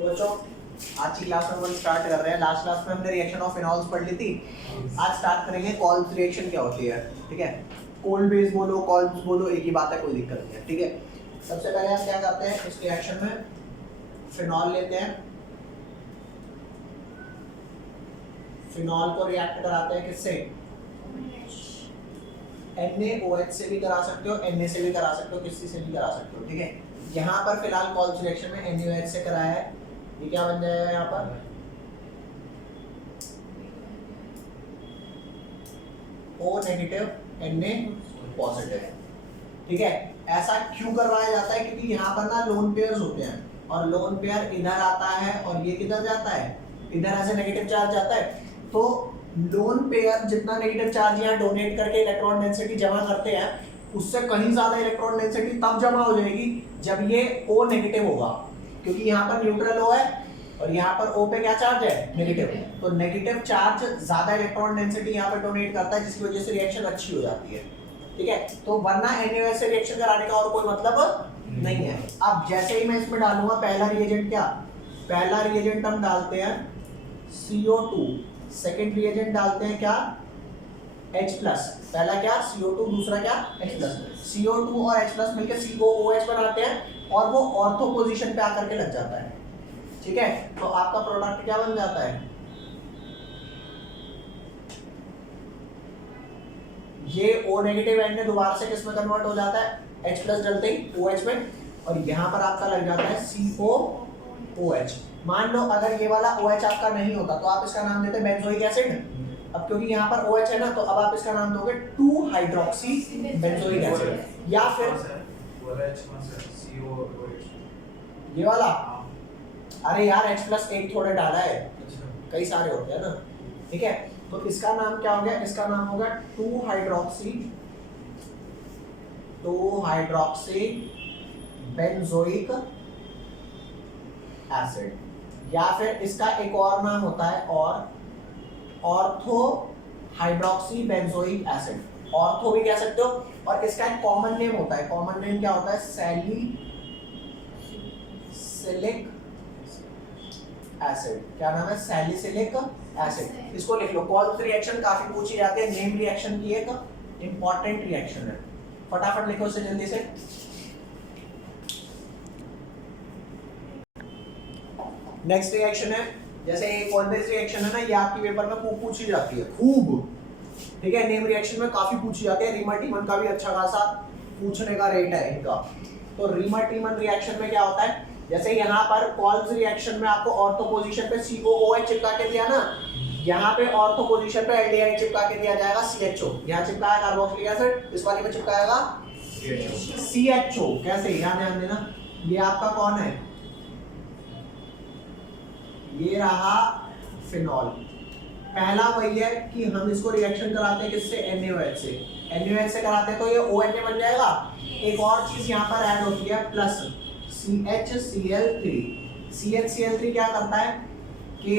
तो बच्चों आज की क्लास में हम स्टार्ट कर रहे हैं। लास्ट क्लास में हमने रिएक्शन ऑफ फिनॉल्स पढ़ ली थी। आज स्टार्ट करेंगे कॉल्स रिएक्शन क्या होती है। ठीक है, कोल्ड बेस बोलो कॉल्स बोलो एक ही बात है, कोई दिक्कत नहीं है। ठीक है, सबसे पहले हम क्या करते हैं, इस रिएक्शन में फिनॉल लेते हैं, फिनॉल को रिएक्ट कराते हैं किससे, NaOH से भी करा सकते हो, Na से भी करा सकते हो, किसी से भी करा सकते हो। ठीक है, यहाँ पर फिलहाल कॉल्स रिएक्शन में NaOH से कराया है, ये क्या बन जाएगा यहाँ पर O नेगेटिव Na पॉजिटिव। ठीक है, ऐसा क्यों करवाया जाता है, क्योंकि यहाँ पर ना लोन पेयर्स होते हैं और लोन पेयर इधर आता है और ये किधर जाता है, इधर ऐसे नेगेटिव चार्ज जाता है। तो लोन पेयर जितना नेगेटिव चार्ज यहाँ डोनेट करके इलेक्ट्रॉन डेंसिटी जमा करते हैं, उससे कहीं ज्यादा इलेक्ट्रॉन डेंसिटी तब जमा हो जाएगी जब ये O नेगेटिव होगा, क्योंकि यहाँ पर न्यूट्रल O है और यहाँ पर O पे क्या चार्ज है, नेगेटिव। तो नेगेटिव चार्ज ज्यादा इलेक्ट्रॉन डेंसिटी यहाँ पर डोनेट करता है, जिसकी वजह से रिएक्शन अच्छी हो जाती है। ठीक है, तो वरना NaOH से रिएक्शन कराने का और कोई मतलब नहीं है। अब जैसे ही मैं इसमें डालूंगा पहला रिएजेंट क्या, पहला रिएजेंट हम डालते हैं CO2, सेकेंड रिएजेंट डालते हैं क्या H+, पहला क्या CO2, दूसरा क्या H+। CO2 और H+ मिलकर COOH बनाते हैं और वो ऑर्थो पोजीशन पे आकर के लग जाता है। ठीक है, तो आपका प्रोडक्ट क्या बन जाता है, ये O नेगेटिव एंड में दोबारा से किस में कन्वर्ट हो जाता है, H+ डलते ही OH में, और यहाँ पर आपका लग जाता है COOH। मान लो अगर ये वाला OH आपका नहीं होता तो आप इसका नाम देते बेंजोइक एसिड। अब क्योंकि यहाँ पर OH है ना, तो अब आप इसका नाम दोगे 2-हाइड्रोक्सी बेंजोइक एसिड, या फिर ये वाला, अरे यार H+ एक थोड़े डाला है, कई सारे होते हैं ना। ठीक है, तो इसका नाम क्या हो गया, इसका नाम होगा 2-हाइड्रोक्सी बेंजोइक एसिड, या फिर इसका एक और नाम होता है और ortho hydroxy benzoic acid, ortho भी कह सकते हो। और इसका एक कॉमन नेम होता है, कॉमन नेम क्या होता है, सैलिसिलिक एसिड। क्या नाम है, सैलिसिलिक एसिड। इसको लिख लो, कॉल्स रिएक्शन काफी पूछी जाती है, नेम रिएक्शन की एक इंपॉर्टेंट रिएक्शन है, फटाफट लिखो इसे जल्दी से। नेक्स्ट रिएक्शन है, जैसे कॉल्ड बेस रिएक्शन है ना, ये आपकी पेपर में खूब पूछी जाती है, खूब। ठीक है, नेम रिएक्शन में काफी पूछी जाती है, रीमन टीमन का भी अच्छा खासा पूछने का रेट है इनका। तो रीमन टीमन रिएक्शन में क्या होता है, जैसे यहाँ पर कॉल्स रिएक्शन में आपको ऑर्थो पोजीशन पे COOH चिपका के दिया ना, यहाँ पे ऑर्थो पोजीशन पे एल्डिहाइड चिपका के दिया जाएगा CHO, यहाँ चिपकाया कार्बोक्सिलिक एसिड, इस वाले में चिपकाएगा CHO। कैसे, यहाँ ध्यान देना, ये आपका कौन है, ये रहा फिनॉल। पहला वही है कि हम इसको रिएक्शन कराते हैं किससे, NaOH से, NaOH से कराते हैं तो ये ONA बन जाएगा। एक और चीज यहाँ पर ऐड होती है प्लस CHCl3। CHCl3 क्या करता है कि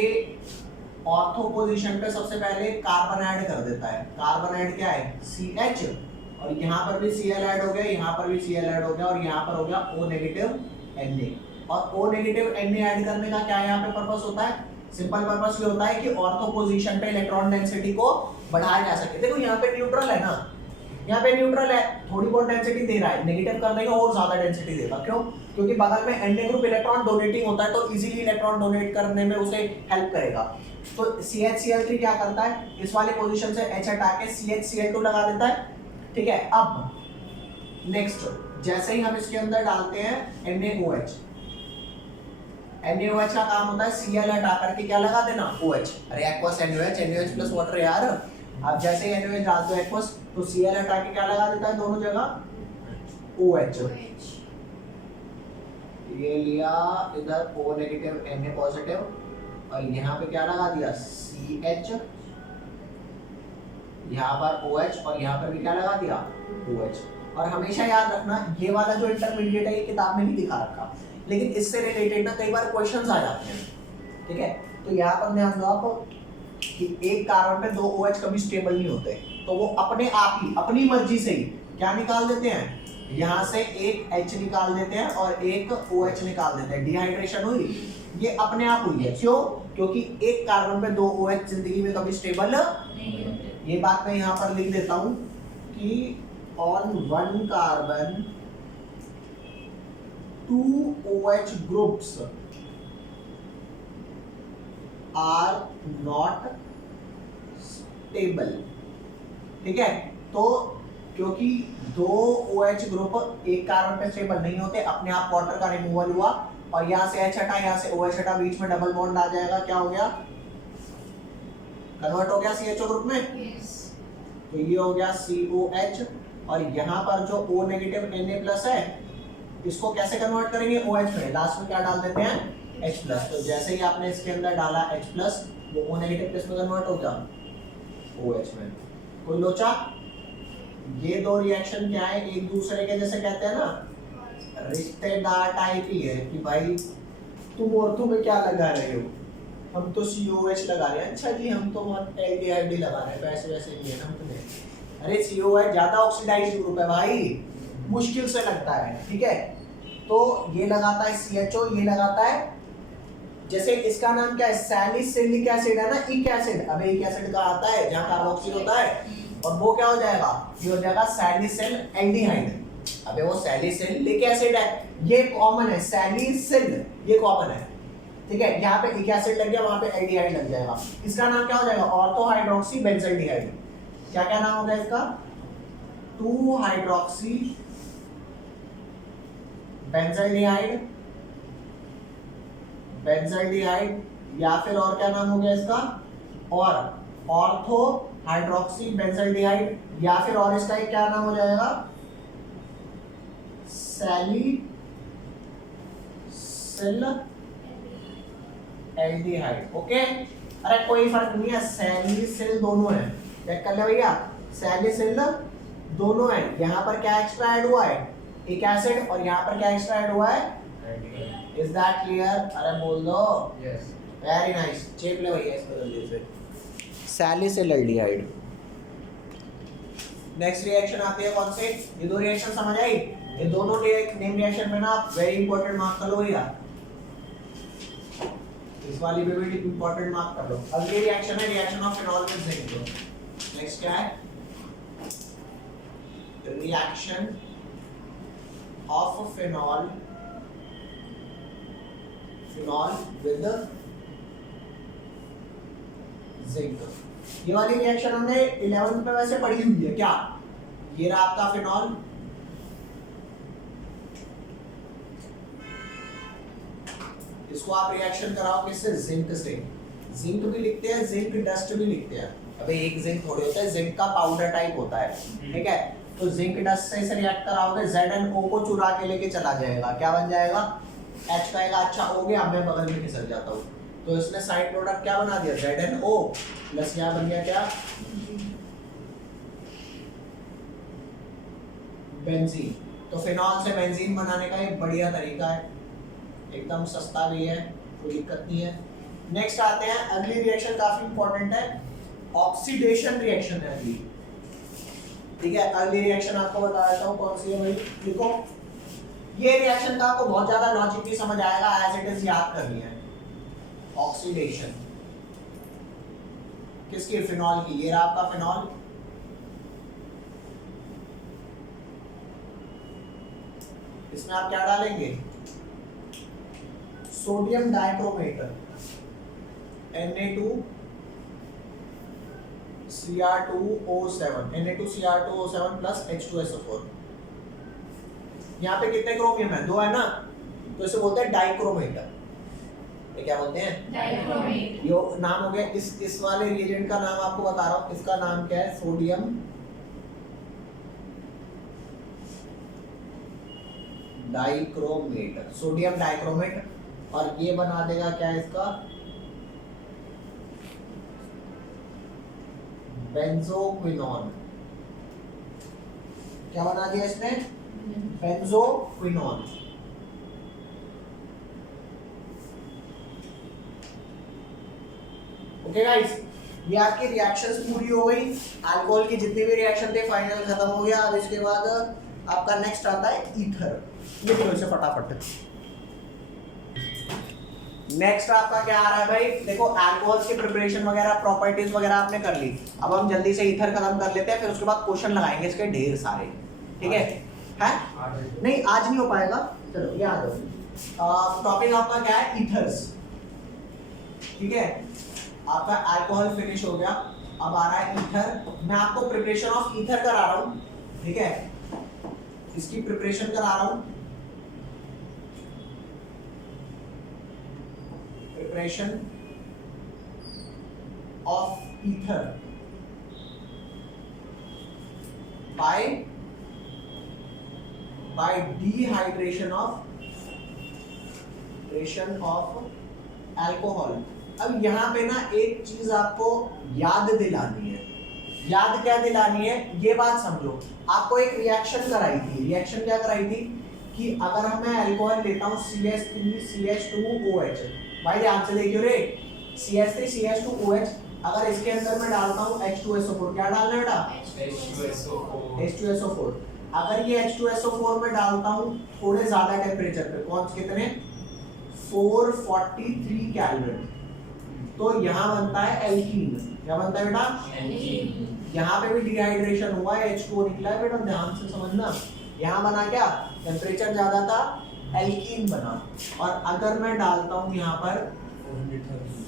ऑर्थो पोजीशन पे सबसे पहले कार्बन ऐड कर देता है। कार्बन ऐड क्या है, CH, और यहाँ पर भी Cl ऐड हो गया, यहाँ पर भी Cl ऐड हो गया, और यहाँ पर हो गया O नेगेटिव Na। और O नेगेटिव Na ऐड करने का क्या यहाँ पे पर्पस होता है, सिंपल पर्पस ये होता है कि ऑर्थो पोजीशन पे इलेक्ट्रॉन डेंसिटी को बढ़ाया जा सके। देखो यहाँ पे न्यूट्रल है ना, यहाँ पे न्यूट्रल है, थोड़ी बहुत डेंसिटी दे रहा है, नेगेटिव करने का और ज्यादा डेंसिटी देगा। क्यों, क्योंकि बगल में Na ग्रुप इलेक्ट्रॉन डोनेटिंग होता है, तो इजीली इलेक्ट्रॉन डोनेट करने में उसे हेल्प करेगा। तो CHCl3 क्या करता है, इस वाले पोजीशन से H हटा के CHCl2 लगा देता है। ठीक है, अब नेक्स्ट जैसे ही हम इसके अंदर डालते हैं NaOH, NaOH का काम होता है Cl हटा करके क्या लगा देना, OH। अरे एक्वस NaOH प्लस वाटर यार। अब जैसे ही NaOH डालते हो एक्वस, तो Cl हटा के क्या लगा देता है दोनों जगह, OH। ये लिया इधर O नेगेटिव Na पॉजिटिव, और यहाँ पे क्या लगा दिया CH, यहाँ पर OH, और यहाँ पर भी क्या लगा दिया OH। और हमेशा याद रखना, ये वाला जो इंटरमीडिएट है ये किताब में नहीं दिखा रखा, लेकिन इससे रिलेटेड ना कई बार क्वेश्चंस आ जाते हैं। ठीक है, तो यहाँ पर ध्यान दो आप कि एक कार्बन पे 2 OH कभी स्टेबल नहीं होते, तो वो अपने आप ही अपनी मर्जी से ही क्या निकाल देते हैं, यहाँ से एक H निकाल देते हैं और एक OH निकाल देते हैं, डिहाइड्रेशन हुई। ये अपने आप हुई है। क्यों? क्योंकि एक कार्बन पे 2 OH जिंदगी में कभी स्टेबल नहीं होते। ये बात मैं यहाँ पर लिख देता हूँ कि on 1 carbon 2 OH groups are not stable. ठीक है, तो क्योंकि 2 OH ग्रुप एक कार्बन पे स्टेबल नहीं होते, अपने आप वाटर का रिमूवल हुआ और यहाँ से H हटा, यहाँ से OH हटा, बीच में डबल बॉन्ड आ जाएगा, क्या हो गया? कन्वर्ट हो गया CHO ग्रुप में। Yes. तो ये हो गया COH और यहाँ पर जो O नेगेटिव Na+ है इसको कैसे कन्वर्ट करेंगे? OH में। लास्ट में क्या डाल देते हैं? H+। तो जैसे ही आपने इसके अंदर डाला H+, वो O नेगेटिव किस में कन्वर्ट हो गया? OH में। कोई लोचा? ये दो रिएक्शन क्या है? एक दूसरे के जैसे कहते हैं ना रिश्तेदार टाइप ही है कि भाई तुम और तुम्हें क्या लगा रहे हो, हम तो COH लगा रहे हैं। अच्छा जी, हम तो एल्डिहाइड लगा रहे हैं, पैसे वैसे नहीं है ना तुम्हें। अरे COH ज्यादा ऑक्सीडाइज्ड ग्रुप है भाई, मुश्किल से लगता है। ठीक है, तो ये लगाता है CHO, ये लगाता है, जैसे इसका नाम क्या है? सैलिसिलिक एसिड है ना, इक एसिड। अब इक एसिड का आता है जहाँ कार्बोक्सिल होता है और वो क्या हो जाएगा? ये हो जाएगा सैलिसिल एल्डिहाइड। अबे वो सैलिसिलिक एसिड है, ये कॉमन है, सैलिसिल ये कॉमन है। ठीक है, यहाँ पे इक एसिड लग गया, वहां पे एल्डिहाइड लग जाएगा। इसका नाम क्या हो जाएगा? Ortho hydroxy benzaldehyde. क्या क्या नाम होगा इसका? 2 हाइड्रोक्सी बेंजल्डिहाइड, बेंजल्डिहाइड, या फिर और क्या नाम हो गया इसका? और ऑर्थो हाइड्रोक्सी बेंजल्डिहाइड, या फिर और इसका एक क्या नाम हो जाएगा? Salicyl aldehyde. ओके, अरे कोई फर्क नहीं है, सैलिसिल दोनों है। चेक कर ले भैया, सैलिसिल दोनों है। यहाँ पर क्या एक्स्ट्रा ऐड हुआ है? एक एसिड, और यहाँ पर क्या एक्स्ट्रा ऐड हुआ है? Is that clear? अरे बोल दो। यस। वेरी नाइस, चेप ले भैया इसको जल्दी से। Salicyl aldehyde. नेक्स्ट रिएक्शन आती है कौन से? ये दो रिएक्शन समझ आई? ये दोनों नेम रिएक्शन में ना वेरी इंपॉर्टेंट मार्क कर लो भैया, इस वाली पे भी इंपॉर्टेंट मार्क कर लो। अगली रिएक्शन है reaction of phenol with zinc. Next क्या है? Reaction of phenol with zinc. ये वाली रिएक्शन हमने 11th में वैसे पढ़ी हुई है क्या? ये रहा आपका फिनॉल, इसको आप रिएक्शन कराओ किससे? जिंक से। जिंक भी लिखते हैं, जिंक डस्ट भी लिखते हैं। अबे एक जिंक थोड़ी होता है, जिंक का पाउडर टाइप होता है। ठीक है, तो जिंक डस्ट से इसे रिएक्ट कराओगे, ZnO को चुरा के लेके चला जाएगा, क्या बन जाएगा? H कहेगा अच्छा हो गया, मैं बगल में खिसक जाता हूँ, तो इसने साइड प्रोडक्ट क्या बना दिया? ZnO प्लस यहाँ बन गया क्या? बेंजीन। तो फिनॉल से बेंजीन बनाने का एक बढ़िया तरीका है, एकदम सस्ता भी है, कोई दिक्कत नहीं है। नेक्स्ट आते हैं, अगली रिएक्शन काफी इंपॉर्टेंट है, ऑक्सीडेशन रिएक्शन है अगली। ठीक है, अगली रिएक्शन आपको बता देता हूँ कौन सी है भाई, देखो। ये रिएक्शन का आपको बहुत ज्यादा लॉजिक भी समझ आएगा, एज इट इज याद करनी है। ऑक्सीडेशन किसकी? फिनॉल की। ये रहा आपका फिनॉल, इसमें आप क्या डालेंगे? Sodium dichromate, Na2Cr2O7, Na2Cr2O7 plus H2SO4। यहाँ पे कितने क्रोमियम है? 2 है ना, तो इसे बोलते हैं डाइक्रोमेट। ये क्या बोलते हैं? डाइक्रोमेट। ये नाम हो गया। इस वाले रिएजेंट का नाम आपको बता रहा हूँ, इसका नाम क्या है? Sodium dichromate, sodium dichromate. और ये बना देगा क्या इसका? बेंजोक्विनोन। क्या बना दिया इसने? बेंजोक्विनोन। ओके गाइस, ये आपकी रिएक्शंस पूरी हो गई। अल्कोहल की जितनी भी रिएक्शन थे फाइनल खत्म हो गया। अब इसके बाद आपका नेक्स्ट आता है ईथर। लिख लो इसे फटाफट। नेक्स्ट आपका क्या आ रहा है भाई, देखो अल्कोहल्स की प्रिपरेशन वगैरह प्रॉपर्टीज वगैरह आपने कर ली। अब हम जल्दी से ईथर खत्म कर लेते हैं, फिर उसके बाद क्वेश्चन लगाएंगे इसके ढेर सारे, ठीक है? नहीं आज नहीं हो पाएगा, चलो ये आ जाओ। टॉपिक आपका क्या है, ईथर्स, ठीक है? आपका अल्कोहल फिनिश हो गया, अब आ रहा है ईथर। मैं आपको प्रिपरेशन ऑफ ईथर करा रहा हूँ, ठीक है? इसकी प्रिपरेशन करा रहा हूँ, preparation of ether bye dehydration of alcohol. अब यहाँ पे ना एक चीज आपको याद दिलानी है। याद क्या दिलानी है, ये बात समझो। आपको एक रिएक्शन कराई थी, रिएक्शन क्या कराई थी कि अगर मैं अल्कोहल लेता हूँ CH3CH2OH, भाई ध्यान से देखियो रे, CH3CH2OH, अगर इसके अंदर मैं डालता हूँ H2SO4, क्या डालना है बेटा? H2SO4। अगर ये H2SO4 में डालता हूँ थोड़े ज्यादा टेम्परेचर पे, कौन कितने, 443 केल्विन, तो यहाँ बनता है एल्कीन। क्या बनता है बेटा? यहाँ पे भी डिहाइड्रेशन हुआ है, H2O निकला है बेटा, ध्यान से समझना। यहाँ बना क्या, टेम्परेचर ज्यादा था, एल्कीन बना। और अगर मैं डालता हूँ यहाँ पर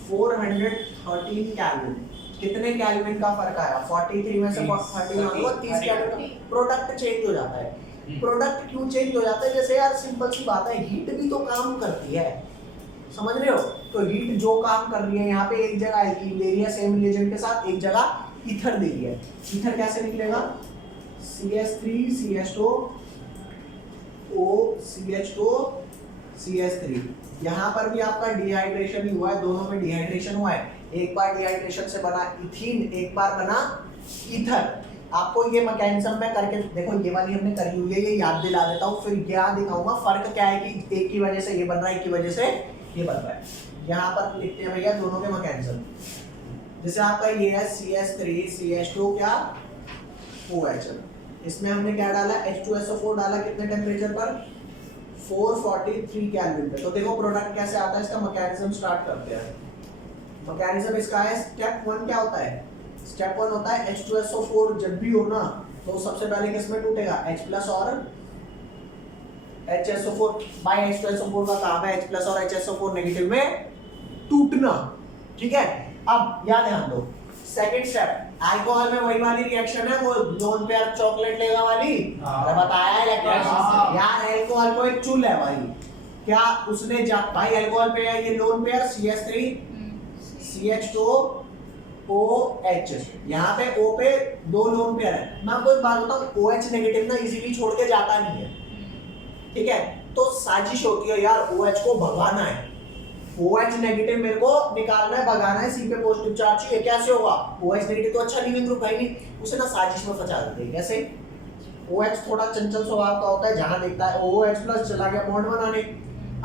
413 केल्विन, कितने केल्विन का फर्क आया? 43 में से 13 30 केल्विन। प्रोडक्ट चेंज हो जाता है। प्रोडक्ट क्यों चेंज हो जाता है? जैसे यार सिंपल सी बात है, हीट भी तो काम करती है, समझ रहे हो? तो हीट जो काम कर रही है, यहाँ पे एक जगह एल्कीन दे रही है सेम रिएजेंट के साथ, एक जगह ईथर दे रही है। ईथर कैसे निकलेगा? CH3CH2O CH2CH3। यहाँ पर भी आपका डिहाइड्रेशन ही हुआ है, दोनों में डिहाइड्रेशन हुआ है। एक बार डिहाइड्रेशन से बना इथीन, एक बार बना ईथर। आपको ये मैकेनिज्म में करके देखो, ये वाली हमने करी हुई है, ये याद दिला देता हूँ, फिर क्या दिखाऊंगा फर्क क्या है कि एक की वजह से ये बन रहा है, एक की वजह से ये बन रहा है। यहाँ पर लिखते हैं भैया दोनों के मैकेनिज्म। जैसे आपका ये है CH3CH2 क्या OH, इसमें हमने क्या डाला, H2SO4 डाला, कितने टेम्परेचर पर, 443 केल्विन पे। तो देखो प्रोडक्ट कैसे आता है, इसका मैकेनिज्म स्टार्ट करते हैं। मैकेनिज्म इसका है, स्टेप 1 क्या होता है? स्टेप 1 होता है H2SO4 जब भी हो ना, तो सबसे पहले किसमें टूटेगा, H+ और HSO4। बाय H2SO4 का काम है H+ और HSO4 नेगेटिव में टूटना, ठीक है? अब याद ध्यान दो, सेकंड स्टेप, अल्कोहल में वही वाली रिएक्शन है, वो लोन पेयर चॉकलेट लेगा वाली, अरे बताया है इलेक्ट्रॉन यार, अल्कोहल को एक चूल है भाई, क्या उसने भाई अल्कोहल पे है ये लोन पेयर CH3 CH2OH, यहाँ पे O पे 2 लोन पेयर है। मैं आपको एक बात बताऊं, OH नेगेटिव ना इजीली छोड़ के जाता नहीं है, ठीक है? तो साजिश होती है यार, OH को भगाना है, OH नेगेटिव मेरे को निकालना है, भगाना है, C पे पॉजिटिव चार्ज चाहिए, कैसे होगा? OH नेगेटिव तो अच्छा लीविंग ग्रुप है नहीं, उसे ना साजिश में फंसा देते हैं। कैसे? OH थोड़ा चंचल स्वभाव का होता है, जहां देखता है OH+ चला गया बॉन्ड बनाने।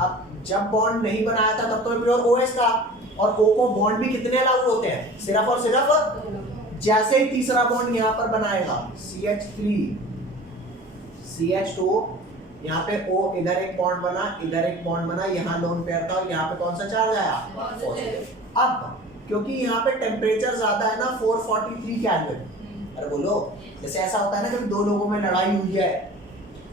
अब जब बॉन्ड नहीं बनाया था तब तो प्योर OH था, और O को बॉन्ड भी कितने लागू होते हैं, सिर्फ और सिर्फ जैसे ही तीसरा बॉन्ड यहाँ पर बनाएगा CH3 CH2, यहाँ पे O, इधर एक बॉन्ड बना, इधर एक बॉन्ड बना, यहाँ लोन पेयर था, और यहाँ पे कौन सा चार्ज आया, पॉजिटिव। अब क्योंकि यहाँ पे टेम्परेचर ज्यादा है ना, 443 केल्विन, अरे बोलो, जैसे ऐसा होता है ना, जब दो लोगों में लड़ाई हुई है,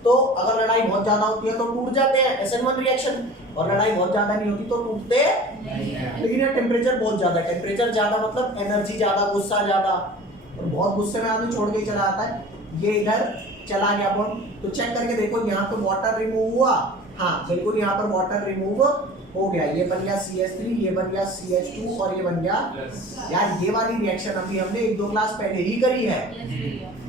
तो अगर लड़ाई बहुत ज्यादा होती है तो टूट जाते हैं, SN1 रिएक्शन, और लड़ाई बहुत ज्यादा नहीं होती तो टूटते नहीं। लेकिन ये टेम्परेचर बहुत ज्यादा, टेम्परेचर ज्यादा मतलब एनर्जी ज्यादा, गुस्सा ज्यादा, और बहुत गुस्से में आदमी छोड़ के ही चला आता है। ये इधर चला गया बॉन्ड, तो चेक करके देखो यहाँ पे वाटर रिमूव हुआ, हाँ बिल्कुल यहाँ पर वाटर रिमूव हो गया, ये बन गया CH3, ये बन गया CH2, और ये बन गया यार, ये वाली रिएक्शन अभी हमने 1-2 क्लास पहले ही करी है,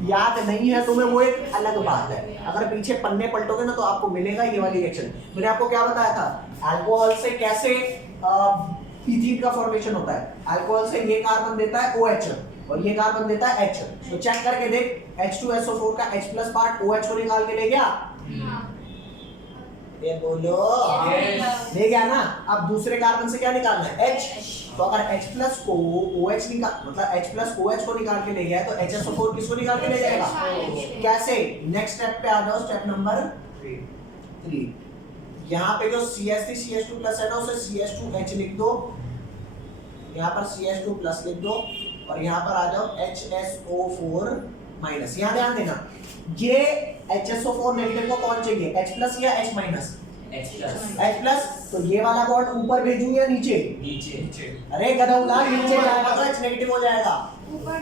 याद नहीं है तुम्हें वो एक अलग बात है। अगर पीछे पन्ने पलटोगे ना तो आपको मिलेगा ये वाली रिएक्शन। मैंने आपको क्या बताया था, अल्कोहल से कैसे इथीन का फॉर्मेशन होता है। अल्कोहल से ये कार्बन देता है OH और ये कार्बन देता है H, तो चेक करके देख, H2SO4 का H+ पार्ट OH को निकाल के ले गया, ये बोलो ले गया ना। अब दूसरे कार्बन से क्या निकालना है, H, तो अगर H+ को OH निकाल, मतलब H+ OH को निकाल के ले गया तो HSO4 किसको निकाल के ले जाएगा, कैसे? नेक्स्ट स्टेप पे आ जाओ, स्टेप नंबर 3। यहाँ पे जो CH3 CH2 प्लस है ना उसे CH2H लिख दो, यहाँ पर CH2 प्लस लिख दो और यहाँ पर आ जाओ HSO4 माइनस। यहाँ ध्यान देना ये HSO4 नेगेटिव को कौन चाहिए, H प्लस या H माइनस? H plus. तो ये वाला बॉन्ड ऊपर भेजूं या नीचे? नीचे। अरे गधा उला, नीचे जाएगा तो H नेगेटिव हो जाएगा। ऊपर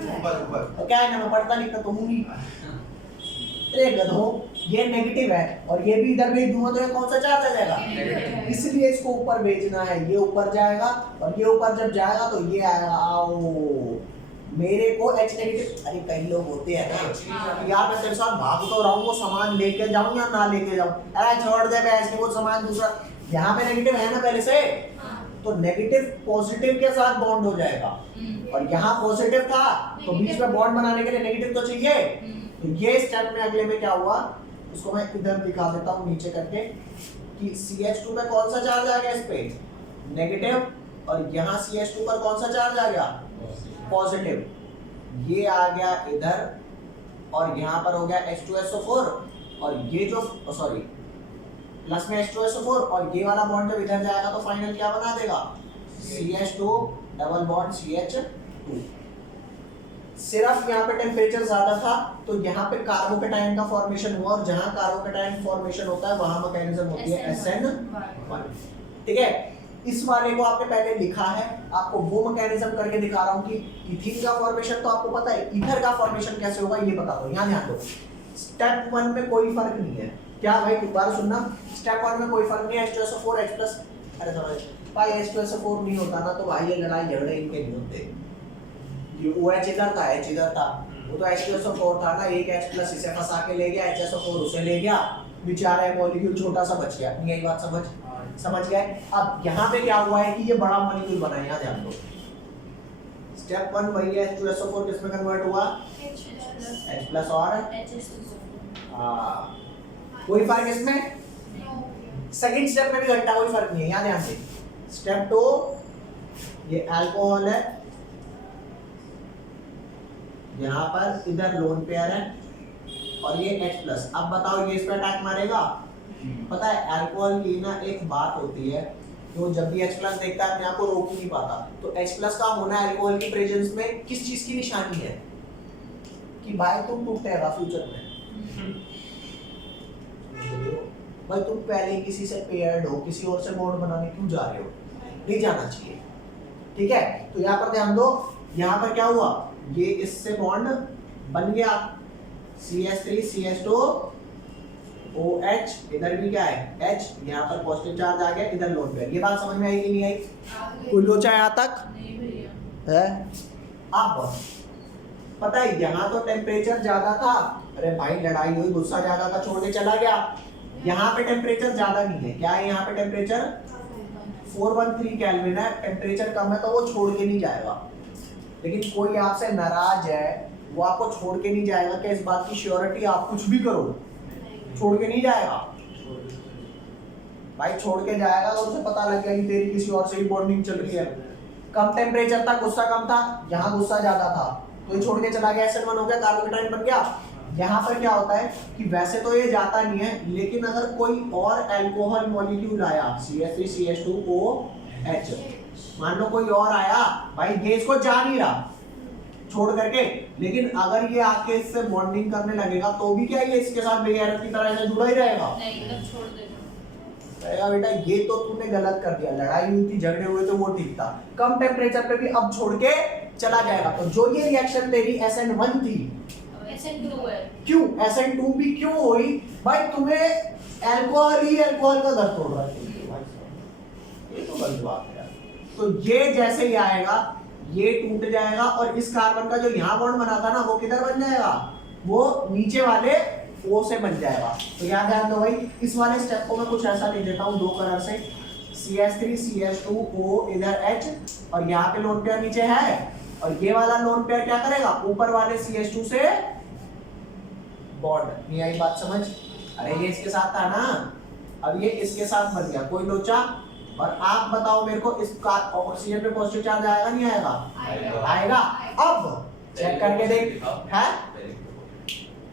तो क्या है ना, मैं पढ़ता लिखता तो हूँ नहीं। अरे गधो, ये नेगेटिव है और ये भी इधर भेज दूंगा तो ये कौन सा चार्ज आ जाएगा, इसलिए इसको ऊपर भेजना है। ये ऊपर जाएगा और ये ऊपर जब जाएगा तो ये आएगा, आओ मेरे को H नेगेटिव। अरे कई लोग होते हैं ना यार, मैं तेरे साथ भाग तो रहा हूँ, वो सामान लेके जाऊँ या ना लेके जाऊँ, अरे छोड़ दे बहस के, वो सामान दूसरा। यहाँ पे नेगेटिव है ना पहले से, तो नेगेटिव पॉजिटिव के साथ बॉन्ड हो जाएगा और यहाँ पॉजिटिव था तो बीच में बॉन्ड बनाने के लिए नेगेटिव तो चाहिए। तो ये स्टेप में अगले में क्या हुआ उसको मैं इधर दिखा देता हूँ नीचे करके कि CH2 पे कौन सा चार्ज आ गया, इस पे नेगेटिव, और यहाँ CH2 पर कौन सा चार्ज आ गया, पॉजिटिव। ये आ गया इधर और यहाँ पर हो गया H2SO4 और ये जो सॉरी प्लस में H2SO4 और ये वाला बॉन्ड जब इधर जाएगा तो फाइनल क्या बना देगा, CH2 डबल बॉन्ड CH2। सिर्फ यहाँ पे टेम्परेचर ज्यादा था तो यहाँ पे कार्बोकेटाइन का फॉर्मेशन हुआ और जहाँ कार्बोकेटाइन फॉर्मेशन होता है वहां मैकेनिज्म होती है SN1। ठीक है, इस वाले को आपने पहले लिखा है, आपको वो मैकेनिज्म करके दिखा रहा हूँ कि इथीन का फॉर्मेशन तो आपको पता है, ईथर का फॉर्मेशन कैसे होगा ये बता दो। यहाँ ध्यान दो, स्टेप 1 में कोई फर्क नहीं है। क्या भाई दोबारा सुनना, स्टेप 1 में कोई फर्क नहीं है, H2SO4 H प्लस। अरे समझ भाई, H2SO4 नहीं होता ना तो भाई ये लड़ाई झगड़े इनके नहीं होते। ये OH इधर था, H इधर था, वो तो H2SO4 था ना, एक H प्लस इसे फंसा के ले गया, HSO4 उसे ले गया, बेचारा मॉलिक्यूल छोटा सा बच गया। नहीं, यही बात समझ गए। अब यहाँ पे क्या हुआ है कि ये बड़ा मॉलिक्यूल बना है, यहाँ ध्यान दो। स्टेप 1 वही है, H2SO4 किसमें कन्वर्ट हुआ, H प्लस और कोई फर्क इसमें, सेकंड स्टेप में भी घंटा कोई फर्क नहीं है, यहाँ ध्यान दे। स्टेप 2 ये अल्कोहल है, यहाँ पर इधर लोन पेयर है और ये H प्लस। अब बताओ ये इस पर अटैक मारेगा, पता है अल्कोहल की ना एक बात होती है कि वो जब भी H प्लस देखता है अपने आप को रोक ही नहीं पाता। तो H प्लस का होना अल्कोहल की प्रेजेंस में किस चीज की निशानी है कि भाई तुम टूटेगा फ्यूचर में। भाई तुम पहले किसी से पेयर्ड हो, किसी और से बॉन्ड बनाने क्यों जा रहे हो, नहीं जाना चाहिए। ठीक है, तो यहाँ पर ध्यान दो, यहाँ पर क्या हुआ, ये इससे बॉन्ड बन गया CH3 CH2 OH, इधर भी क्या है H, यहाँ पर पॉजिटिव चार्ज आ गया, इधर लोन पेयर। ये बात समझ में आई कि नहीं आई, कोई लोचा यहाँ तक है। अब पता है यहाँ तो टेम्परेचर ज्यादा था, अरे भाई लड़ाई हुई, गुस्सा ज्यादा था, छोड़ के चला गया। यहाँ पे टेम्परेचर ज्यादा नहीं है, क्या है यहाँ पे टेम्परेचर 413 केल्विन है, टेम्परेचर कम है तो वो छोड़ के नहीं जाएगा। लेकिन कोई आपसे नाराज है, वो आपको छोड़ के नहीं जाएगा, कि इस बात की श्योरिटी आप कुछ भी करो छोड़ के नहीं जाएगा। भाई छोड़ के जाएगा तो उसे पता लग गया कि तेरी किसी और से ही बॉन्डिंग चल रही है। कम टेम्परेचर था, गुस्सा कम था, यहाँ गुस्सा ज्यादा था तो ये छोड़ के चला गया, SN1 हो गया, कार्बोकेटाइन बन गया। यहाँ पर क्या होता है कि वैसे तो ये जाता नहीं है, लेकिन अगर कोई और अल्कोहल मॉलिक्यूल आया CH3 CH2OH, मान लो कोई और आया, भाई ये इसको जा नहीं रहा छोड़ करके, लेकिन अगर ये आके इससे बॉन्डिंग करने लगेगा तो भी क्या ये इसके साथ बेगैरत की तरह ऐसे जुड़ा ही रहेगा, नहीं तब छोड़ देगा। रहेगा बेटा ये तो तूने गलत कर दिया। लड़ाई हुई थी, झगड़े हुए तो वो ठीक था, कम टेम्परेचर पे भी अब छोड़ के चला जाएगा। तो जो ये रिएक्शन तेरी SN1 थी, SN2 है, क्यों SN2 भी क्यों हुई भाई, तुम्हें अल्कोहल ही अल्कोहल का घर तोड़ रहा है, ये तो गलत बात है। तो ये जैसे ही आएगा ये टूट जाएगा और इस कार्बन का जो यहाँ बॉन्ड बना था ना वो किधर बन जाएगा, वो नीचे वाले O से बन जाएगा। तो याद ध्यान दो भाई, इस वाले स्टेप को मैं कुछ ऐसा लिख देता हूँ 2 कलर से, CH3 CH2O इधर H और यहाँ पे लोन पेयर नीचे है, और ये वाला लोन पेयर क्या करेगा, ऊपर वाले CH2 से बॉन्ड। नहीं आई बात समझ, अरे ये इसके साथ था ना, अब ये इसके साथ बन गया, कोई लोचा। और आप बताओ मेरे को, इसका ऑक्सीजन पे पॉजिटिव चार्ज आएगा नहीं आएगा, आएगा। अब चेक करके देख, है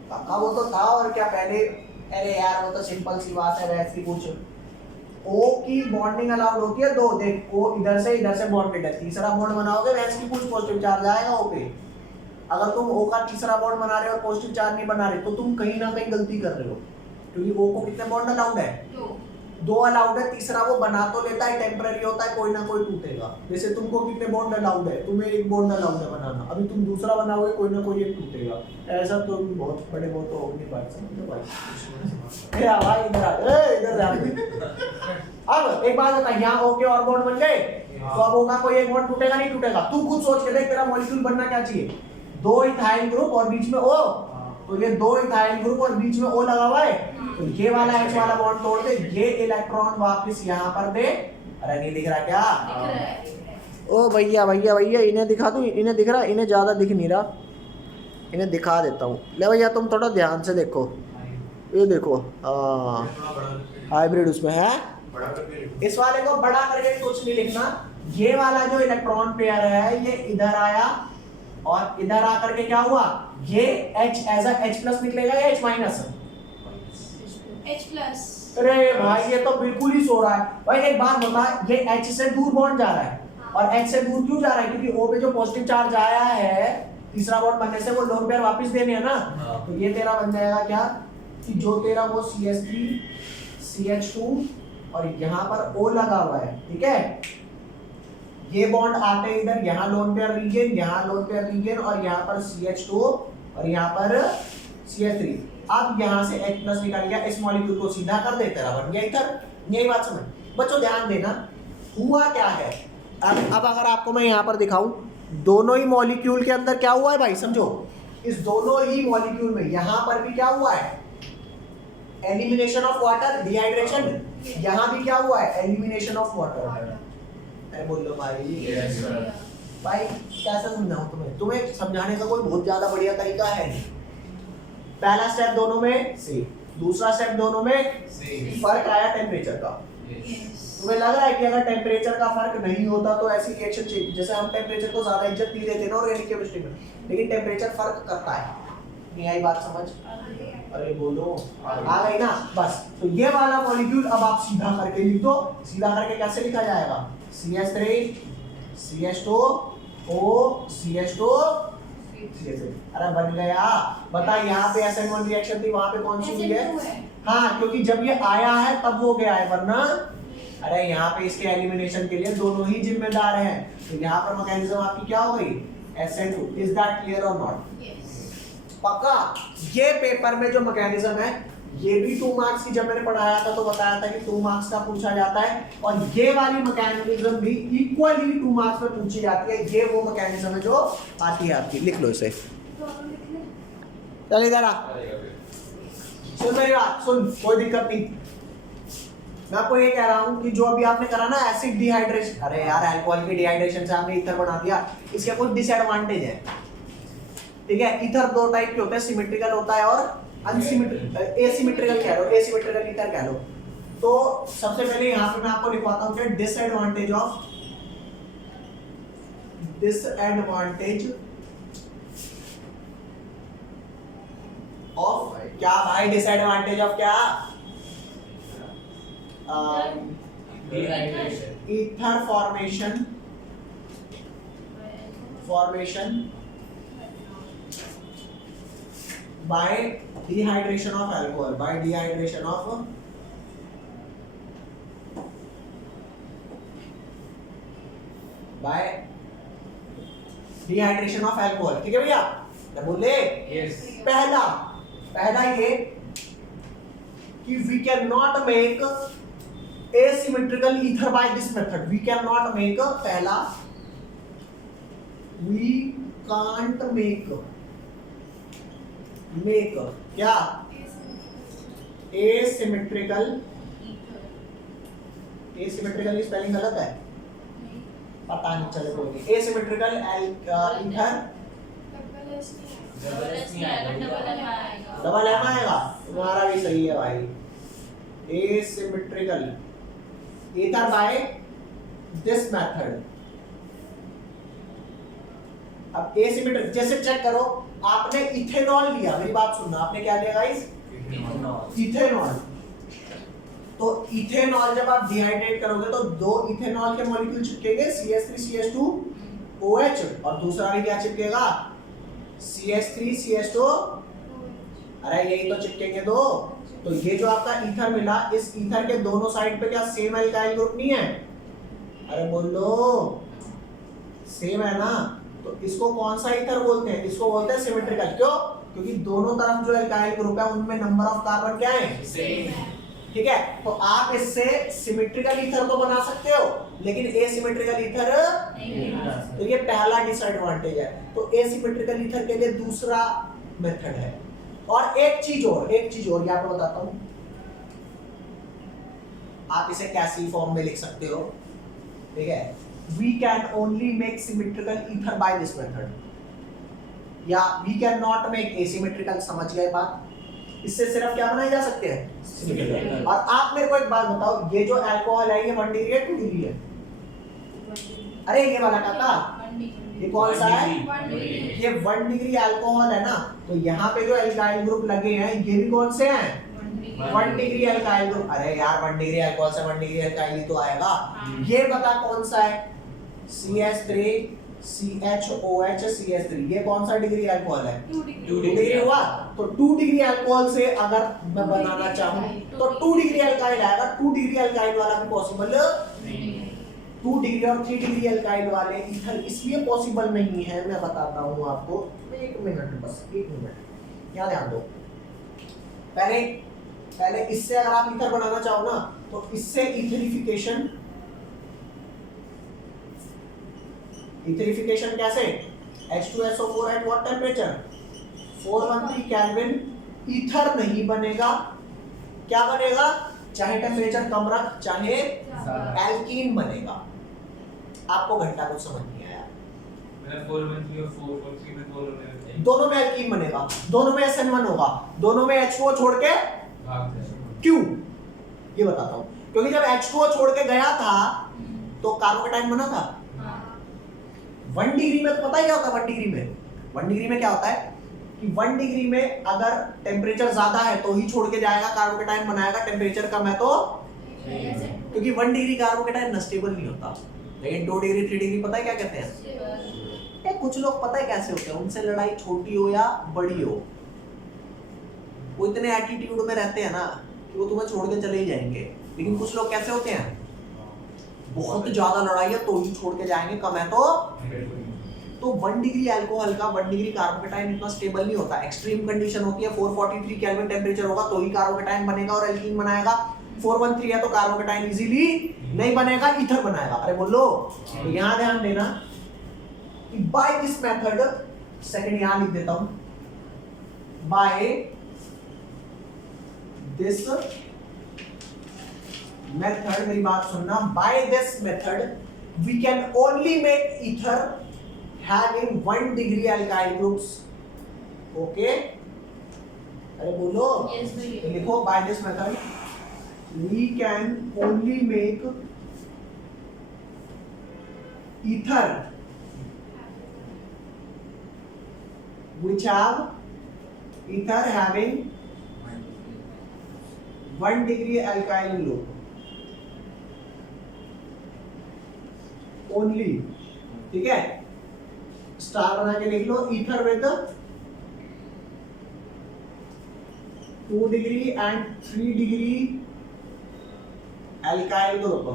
काका वो तो था और क्या पहले, अरे यार वो तो सिंपल सी बात है, वैसे ही पूछ O की बॉन्डिंग अलाउड होती है 2। देख O इधर से बॉन्डेड है, तीसरा बॉन्ड बनाओगे वैसे की कुछ पॉजिटिव चार्ज आएगा O पे। अगर तुम O का तीसरा बॉन्ड बना रहे हो और पॉजिटिव चार्ज नहीं बना रहे तो तुम कहीं ना कहीं गलती कर रहे हो, क्योंकि O को कितने बॉन्ड अलाउड है? 2 अलाउड है, तीसरा वो बना तो लेता है, टेम्पररी होता है, कोई ना कोई टूटेगा। जैसे तुमको कितने बॉन्ड अलाउड है? तुम्हें 1 बॉन्ड अलाउड है बनाना, अभी तुम दूसरा बनाओगे कोई ना कोई एक टूटेगा। ऐसा तो बहुत बड़े वो तो होगी बात, समझो भाई। ए भाई इधर आ, ए इधर आ। अब एक बात बता, यहाँ O के और बॉन्ड बन गए तो अब O का कोई एक बॉन्ड टूटेगा नहीं टूटेगा? तू खुद सोच के देख, तेरा मॉलिक्यूल बनना क्या चाहिए? 2 इथाइल ग्रुप और बीच में O, तो ये 2 इथाइल ग्रुप और बीच में O लगा हुआ है, तो ये वाला H वाला बॉन्ड तोड़ दे, ये इलेक्ट्रॉन वापस यहाँ पर दे। अरे नहीं दिख रहा क्या? ओ भैया भैया भैया, इन्हें दिखा दूं? इन्हें दिख रहा? इन्हें ज्यादा दिख नहीं रहा, इन्हें दिखा देता हूँ। ले भैया तुम थोड़ा ध्यान से देखो, ये देखो हाइब्रिड उसमें है। इस वाले को बड़ा करके कुछ नहीं लिखना, ये वाला जो इलेक्ट्रॉन पेयर है ये इधर आया और इधर आकर के क्या हुआ, ये H एज अ H+ निकलेगा या H-? H+। अरे भाई ये तो बिल्कुल ही सो रहा है। भाई एक बात बता, ये H से दूर बॉन्ड जा रहा है, और H से दूर क्यों जा रहा है? क्योंकि O पे जो पॉजिटिव चार्ज आया है तीसरा बॉन्ड बनने से, वो लोन पेयर वापस देने हैं ना। तो ये तेरा बन जाएगा क्या कि जो तेरा वो CH3 CH2 और यहाँ पर O लगा हुआ है, ठीक है, ये बॉन्ड आते हैं इधर, यहाँ लोन पेयर रीजन, यहाँ लोन पेयर रीजन, और यहाँ पर CH2 और यहाँ पर CH3। अब यहाँ से H+ निकाल गया, इस मॉलिक्यूल को सीधा कर दे, तेरा बन गया इथर। यही बात समझ बच्चों, ध्यान देना हुआ क्या है। अब अगर आपको मैं यहाँ पर दिखाऊं, दोनों ही मॉलिक्यूल के अंदर क्या हुआ है भाई, समझो। इस दोनों ही मॉलिक्यूल में यहाँ पर भी क्या हुआ है, एलिमिनेशन ऑफ वाटर, डिहाइड्रेशन। यहाँ भी क्या हुआ है, एलिमिनेशन ऑफ वाटर। बोल लो भाई। भाई कैसे समझाऊं तुम्हें समझाने का कोई बहुत ज्यादा बढ़िया तरीका है नहीं। पहला स्टेप दोनों में सेम, दूसरा स्टेप दोनों में सेम, फर्क आया टेम्परेचर का। तुम्हें लग रहा है कि अगर टेम्परेचर का फर्क नहीं होता तो ऐसी रिएक्शन चाहिए, जैसे हम टेम्परेचर को ज्यादा इज्जत नहीं देते ना ऑर्गेनिक केमिस्ट्री में, लेकिन टेम्परेचर फर्क करता है। नहीं आई बात समझ? अरे बोलो, आ गई ना? बस तो ये वाला मॉलिक्यूल अब आप सीधा करके लिख दो। सीधा करके कैसे लिखा जाएगा, CH3 CH2 O CH2 CH3। अरे बन गया। बता, यहाँ पे SN1 रिएक्शन थी, वहां पे कौन सी हुई है? हाँ, क्योंकि जब ये आया है तब वो गया है, वरना अरे यहाँ पे इसके एलिमिनेशन के लिए दोनों ही जिम्मेदार हैं। तो यहाँ पर मैकेनिज्म आपकी क्या हो गई, SN2। इज दैट क्लियर और नॉट? पक्का? ये पेपर में जो मैकेनिज्म है ये भी 2 मार्क्स की, जब मैंने पढ़ाया था तो बताया था कि 2 मार्क्स का पूछा जाता है, और ये वाली मैकेनिज्म भी इक्वली 2 मार्क्स में पूछी जाती है। ये वो मैकेनिज्म है जो आती है आपकी, लिख लो इसे। चल इधर आ, सुन मेरी बात, सुन, कोई दिक्कत नहीं। मैं आपको ये कह रहा हूँ कि जो अभी आपने करा ना एसिड डिहाइड्रेशन, अरे यार अल्कोहल की डिहाइड्रेशन से आपने ईथर बना दिया, इसके कुछ डिसएडवांटेज है, ठीक है। ईथर 2 टाइप के होते हैं, सिमेट्रिकल होता है और एसिमेट्रिकल कह लो, एसिमेट्रिकल ईथर कह लो। तो सबसे पहले यहाँ पे मैं आपको लिखवाता हूँ कि डिसएडवांटेज ऑफ क्या भाई, डिसएडवांटेज ऑफ क्या, ether formation by dehydration of alcohol, by dehydration of alcohol, ठीक है भैया? क्या बोले? Yes. पहला ये कि we cannot make asymmetrical ether by this method. We cannot make, पहला we can't make क्या, asymmetrical की स्पेलिंग गलत है, पता नहीं चले कोई नहीं। asymmetrical ether डबल एम आएगा, तुम्हारा भी सही है भाई। asymmetrical ether by this method। अब asymmetric, जैसे चेक करो, आपने इथेनॉल लिया, मेरी बात सुनना, आपने क्या लिया गाइस, इथेनॉल। तो इथेनॉल जब आप डिहाइड्रेट करोगे तो दो इथेनॉल के मॉलिक्यूल चिपकेंगे CH3CH2OH और दूसरा भी क्या चिपकेगा CH3CH2। अरे यही तो चिपकेंगे दो। तो ये जो आपका ईथर मिला, इस ईथर के दोनों साइड पे क्या सेम एल्काइल ग्रुप नहीं है? अरे बोलो सेम है ना। तो इसको कौन सा ईथर बोलते हैं? इसको बोलते हैं सिमेट्रिकल। क्यों? क्योंकि दोनों तरफ जो एल्काइल ग्रुप है उनमें नंबर ऑफ कार्बन क्या है? सेम है। ठीक है, तो आप इससे सिमेट्रिकल ईथर तो बना सकते हो लेकिन एसिमेट्रिकल ईथर नहीं। तो ये पहला डिसएडवांटेज है। तो एसिमेट्रिकल ईथर के लिए दूसरा मेथड है। और एक चीज और यहाँ पे बताता हूं। आप इसे कैसी फॉर्म में लिख सकते हो? ठीक है, we can only make symmetrical ether by this method, या we can not make asymmetrical। समझ गए बात? इससे सिर्फ क्या बनाए जा सकते हैं? सिमेट्रिकल। और आप मेरे को एक बात बताओ, ये जो अल्कोहल है ये 1 डिग्री है 2 डिग्री है? अरे ये वाला काका ये कौन सा है? ये 1 डिग्री अल्कोहल है ना। तो यहाँ पे जो एल्काइल ग्रुप लगे हैं ये भी कौन से हैं? 1 डिग्री अल्काइल ग्रुप। अरे यार 1 डिग्री अल्कोहल से 1 डिग्री अल्काइल ही तो आएगा। ये बता कौन सा है? CH3 CHOH CH3। ये कौन सा डिग्री अल्कोहल है? 2 डिग्री हुआ। तो 2 डिग्री अल्कोहल से अगर मैं बनाना चाहूँ तो 2 डिग्री अल्काइल आएगा। 2 डिग्री अल्काइल वाला भी पॉसिबल नहीं। 2 डिग्री और 3 डिग्री अल्काइल वाले ईथर इसलिए पॉसिबल नहीं है, मैं बताता हूँ आपको। 1 मिनट, बस 1 मिनट यहाँ ध्यान दो। पहले इससे अगर आप ईथर बनाना चाहो ना तो इससे इथरिफिकेशन कैसे? H2SO4 at what temperature? 413 kelvin. Ether नहीं बनेगा, क्या बनेगा? चाहे टेम्परेचर कम रख चाहे एल्कीन बनेगा। आपको घंटा कुछ समझ नहीं आया? मैंने 413 और 443 में दोनों में एल्कीन बनेगा, दोनों में SN1 होगा, दोनों में H2O छोड़ के क्यों? ये बताता हूँ। क्योंकि जब H2O छोड़ के गया था तो कार्बोकेटाइन बना था। 1 डिग्री में तो पता ही क्या होता है? 1 डिग्री में क्या होता है कि 1 डिग्री में अगर टेम्परेचर ज्यादा है तो ही छोड़ के जाएगा, कार्बोकेटाइन बनाएगा। टेम्परेचर कम है तो, क्योंकि 1 डिग्री कार्बोकेटाइन अनस्टेबल नहीं होता। लेकिन 2 डिग्री 3 डिग्री पता है क्या कहते हैं? कुछ लोग पता है कैसे होते हैं, उनसे लड़ाई छोटी हो या बड़ी हो, वो इतने एटीट्यूड में रहते हैं ना कि वो तुम्हें छोड़ के चले ही जाएंगे। लेकिन कुछ लोग कैसे होते हैं, बहुत ज्यादा लड़ाई है तो ही छोड़ के जाएंगे, कम है तो 1 डिग्री अल्कोहल का 1 डिग्री कार्बोकेटाइन इतना स्टेबल नहीं होता। एक्सट्रीम कंडीशन होती है 443 केल्विन टेम्परेचर होगा तो ही कार्बोकेटाइन बनेगा और एल्कीन बनाएगा। 413 है तो कार्बोकेटाइन इजीली नहीं बनेगा, ईथर बनाएगा। अरे बोलो, तो यहां ध्यान देना कि बाय दिस मेथड, सेकंड यहां लिख देता हूं, बाय दिस मेथड, मेरी बात सुनना, by this method we can only make ether having 1 degree alkyl groups. Okay? अरे बोलो, तो लिखो by this method we can only make ether having 1 degree alkyl group only। ठीक है, स्टार बना के लिख लो, ether with 2 degree and 3 degree alkyl group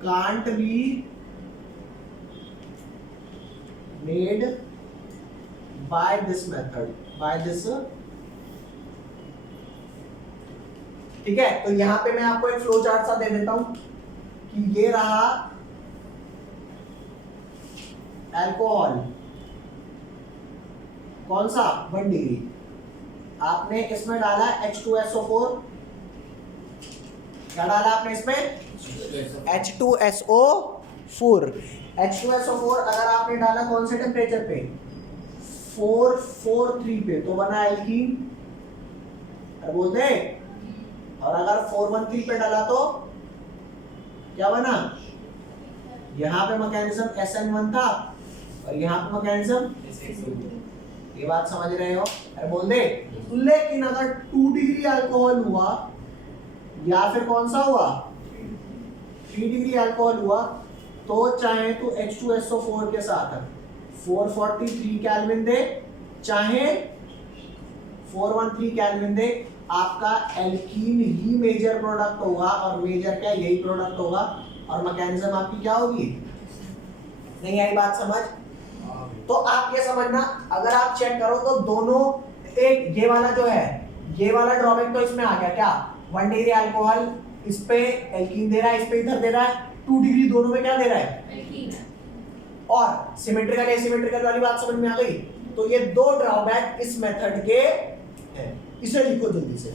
can't be made by this method, by this। ठीक है, तो यहां पे मैं आपको एक फ्लो चार्ट सा दे देता हूं कि ये रहा अल्कोहल, कौन सा? 1 डिग्री। आपने इसमें डाला H2SO4, क्या डाला आपने इसमें? H2SO4। H2SO4 अगर आपने डाला कौन से टेम्परेचर पे? 443 पे, तो बना एल्कीन। बोलते, और अगर 413 पे डाला तो क्या बना? यहाँ पे मैकेनिज्म SN1 था और यहाँ पे मैकेनिज्म, ये बात समझ रहे हो? अरे बोल दे। लेकिन अगर 2 डिग्री अल्कोहल हुआ या फिर कौन सा हुआ 3 डिग्री अल्कोहल हुआ, तो चाहे तो H2SO4 के साथ 443 केल्विन दे, चाहे 413 केल्विन दे, आपका एल्कीन ही मेजर प्रोडक्ट होगा, और मेजर क्या यही प्रोडक्ट होगा, और मैकेनिज्म आपकी क्या होगी। नहीं आई बात समझ? तो आप ये समझना, अगर आप चेक करो तो दोनों, एक ये वाला जो है, ये वाला ड्रॉबैक तो इसमें आ गया क्या, 1 डिग्री अल्कोहल इस पे एल्कीन दे रहा है, इस पे इधर दे रहा है, 2 डिग्री दोनों में क्या दे रहा है, एल्कीन है। और सिमेट्रिकल एसिमेट्रिकल वाली बात समझ में आ गई। तो ये दो ड्रॉबैक इस मेथड के हैं, इसे लिखो जल्दी से।